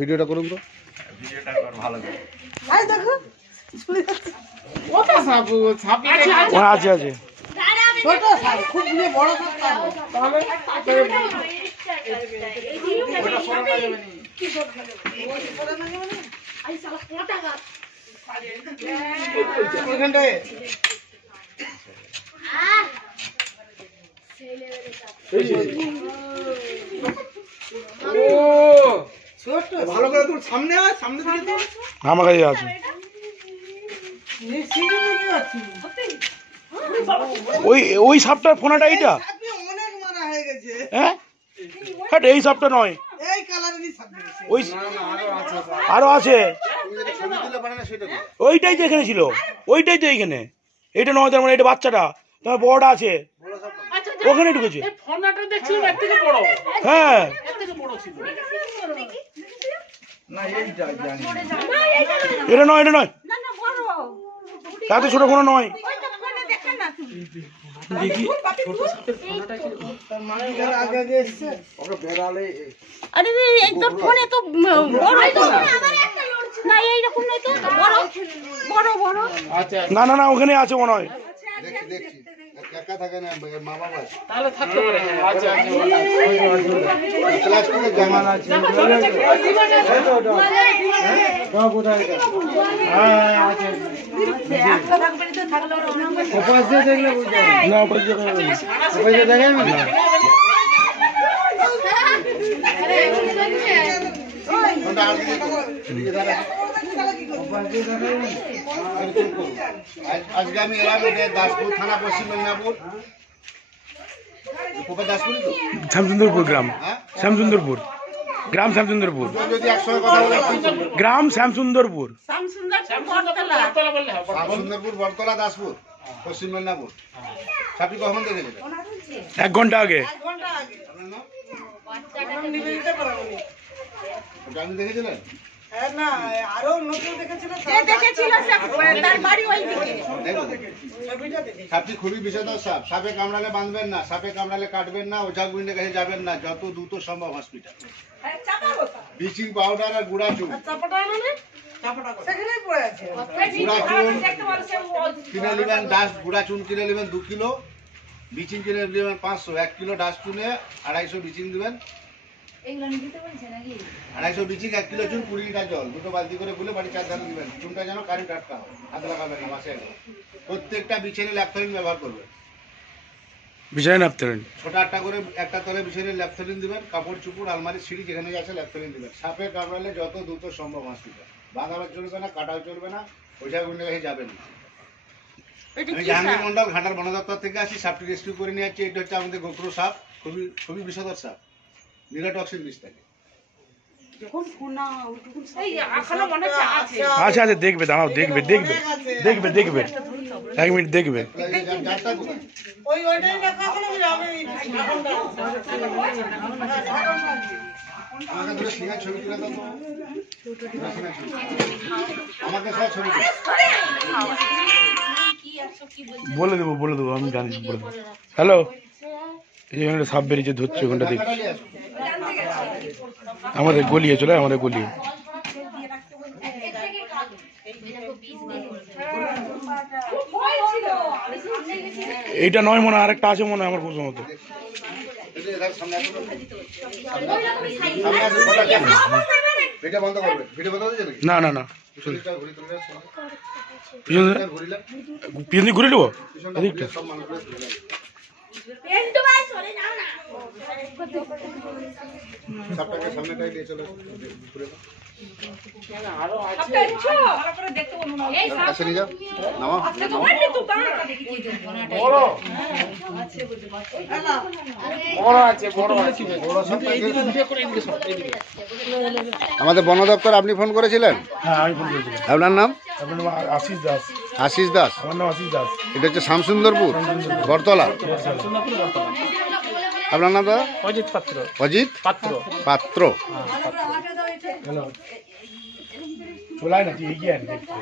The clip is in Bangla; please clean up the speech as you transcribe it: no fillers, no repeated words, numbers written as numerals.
ভিডিওটা করুন তো। ভিডিওটা কর ভালো করে। এই দেখো কত সাপু ছাপি আছে আছে ছোট সাপ খুব বড় সাপ তাহলে ওটা সরা যাবে না। কি করে না আই সালা কোটা গাছ ওখানটায় ও ছোট ভালো করে তোর সামনে আয়, সামনে দিকে তো আমার কাছে আছে। সিঁড়ি নিয়ে আছি ওই ওই সাপটার ফোনাটা এইটা? সাপে অনেক মারা হয়ে গেছে হ্যাঁ হ্যাঁ, এই সাপটা নয়, এই কালারেরই সাপ দিয়েছে ওই না না আরো আছে আরো আছে। তুমি যেটা ছবি দিলে পারে না সেটা করো। ওইটাই তো এখানে ছিল, ওইটাই তো এইখানে। এটা নয়, তার মানে এটা বাচ্চাটা, তোমার বড়টা আছে ওখানে ঢুকেছে। ফোনটা দেখছিলাম এর থেকে বড়, হ্যাঁ এর থেকে বড় ছিল। না এই জানি এটা নয়, এটা নয়, না না বড় এত ছোট কোনো নয়। ওইটা ফোনে দেখা না তুমি দেখি ছোট সাপের ফোনটা কি তার মানে যারা আগে আগে এসছে ওকে বেরালে আরে এই তোর ফোনে তো বড় তো আমার একটা লড়ছে না এইরকম নয় তো বড় বড় বড় আচ্ছা না না না, ওখানে আছে মনে হয়। দেখছি দেখছি একা থাকে না মা বাবা আছে তাহলে থাকতে পারে। আচ্ছা ক্লাস থেকে জামান আছে না ওটা আজকে আমি এলাম দাসপুর থানা পশ্চিম মেদিনীপুর দাসপুর তো শ্যামসুন্দরপুর গ্রাম, শ্যামসুন্দরপুর গ্রাম, শ্যামসুন্দরপুর যদি একসঙ্গে কথা বলে গ্রাম, শ্যামসুন্দরপুর। বড়তলা বললে হবে। সুন্দরপুর বরতলা দাসপুর পশ্চিম মেদিনীপুর ছাপি কখন দেখেছিলেন 1 ঘন্টা আগে। ঘন্টা আগে আপনার নাম? এখন নিবেদিত পারবো না ওটা আপনি দেখেছিলেন হ্যাঁ না আরো নতুন দেখেছিল দেখেছিল তার বাড়ি ওই দিকে ছবিটা দেখে সাপটি খুবই বিষধর সাপ সাপে কামড়ালে বাঁধবেন না, সাপে কামড়ালে কাটবেন না, ওঝা গুইন্ডের কাছে যাবেন না, যত দ্রুত সম্ভব হসপিটাল। ব্লিচিং পাউডার আর গুঁড়া চুন চাপাটা মানে চাপাটা সেখানেই পড়ে আছে গুঁড়া চুন কিনে নেবেন, ডাস্ট গুঁড়া চুন কিনে নেবেন 2 কিলো, ব্লিচিং কিনে নেবেন 500, 1 কিলো ডাস্ট চুনে 250 ব্লিচিং দেবেন, 250 ব্লিচিং 1 কিলো চুন 20 লিটার জল, 2 বালতি করে গুলে বাড়ি 4 ধারে দিবেন। চুনটা যেন কারেন্ট আটকা হয়, হাত লাগাবেন না মাসে একবার। প্রত্যেকটা বিছানে ল্যাপথলিন ব্যবহার করবেন, বিজয় নাপতেন। ছোট একটা করে একটা তলে বিছানে ল্যাপথলিন দিবেন, কাপড় চুপড় আলমারি সিঁড়ি যেখানে আছে ল্যাপথলিন দিবেন। সাপে কামড়ালে যত দ্রুত সম্ভব হসপিটাল, বাঁধাও চলবে না, কাটাও চলবে না, ওঝা গুন্ডের কাছে যাবেন না। আমি জাহাঙ্গীর মন্ডল ঘাটার বন দপ্তর থেকে আসি, সাপটি রেস্কিউ করে নিয়ে যাচ্ছি। এটা হচ্ছে আমাদের গোখরো সাপ, খুবই খুবই বিষধর সাপ, নিরাটক্সিন বিষ থাকে। আচ্ছা আচ্ছা, দেখবে, দাঁড়াও, দেখবে দেখবে দেখবে দেখবে 1 মিনিট দেখবে। যারটা কোথায়? ওইটাই দেখা হলো আমি আমাকে ধরে সিংহের ছবি তুলে দাও তো। সিংহের ছবি। আমাকে সব ছবি তুলে। বলে দেবো আমি জানি, বলে দেবো। হ্যালো, এখানে সাপ বেরিয়েছে, ধরছে ওখানটা দেখছি। কাটালি আসো। আমাদের গলিয়ে চলে, আমাদের গলিয়ে। এইটা নয় মনে হয়, আরেকটা আছে মনে হয় আমার প্রথমত। ভিডিও বন্ধ করবে, ভিডিও বন্ধ হয়েছে নাকি? না না না, ঘুরিটা ঘুরি তুলে আসো। পিছনে ঘুরিলাম পিছন দিয়ে ঘুরে নেবো পিছনটা এদিকটা। ঘুরিয়ে সব মানুষগুলো তুলে দাও। এন্টু ভাই সরে যাও না সাপটাকে সামনেটাই নিয়ে চলে আসো, ঘুরে দাও। আরো আছে। কাছে নিয়ে যাও, নামাও। বড় বড় আছে, বড় আছে। এইদিকে ভিডিও করে এদিকে সব, এইদিকে। আমাদের বন দপ্তর আপনি ফোন করেছিলেন? হ্যাঁ, আমি ফোন করেছিলাম। আপনার নাম? আপনার নাম আশিস দাস। আশিস দাস। আমার নাম আশিস দাস। এটা হচ্ছে শ্যামসুন্দরপুর বরতলা। আপনার নাম দাদা? অজিত পাত্র। অজিত পাত্র। পাত্র। হ্যালো, চলাই না, তুই এগিয়ে আন দেখতে।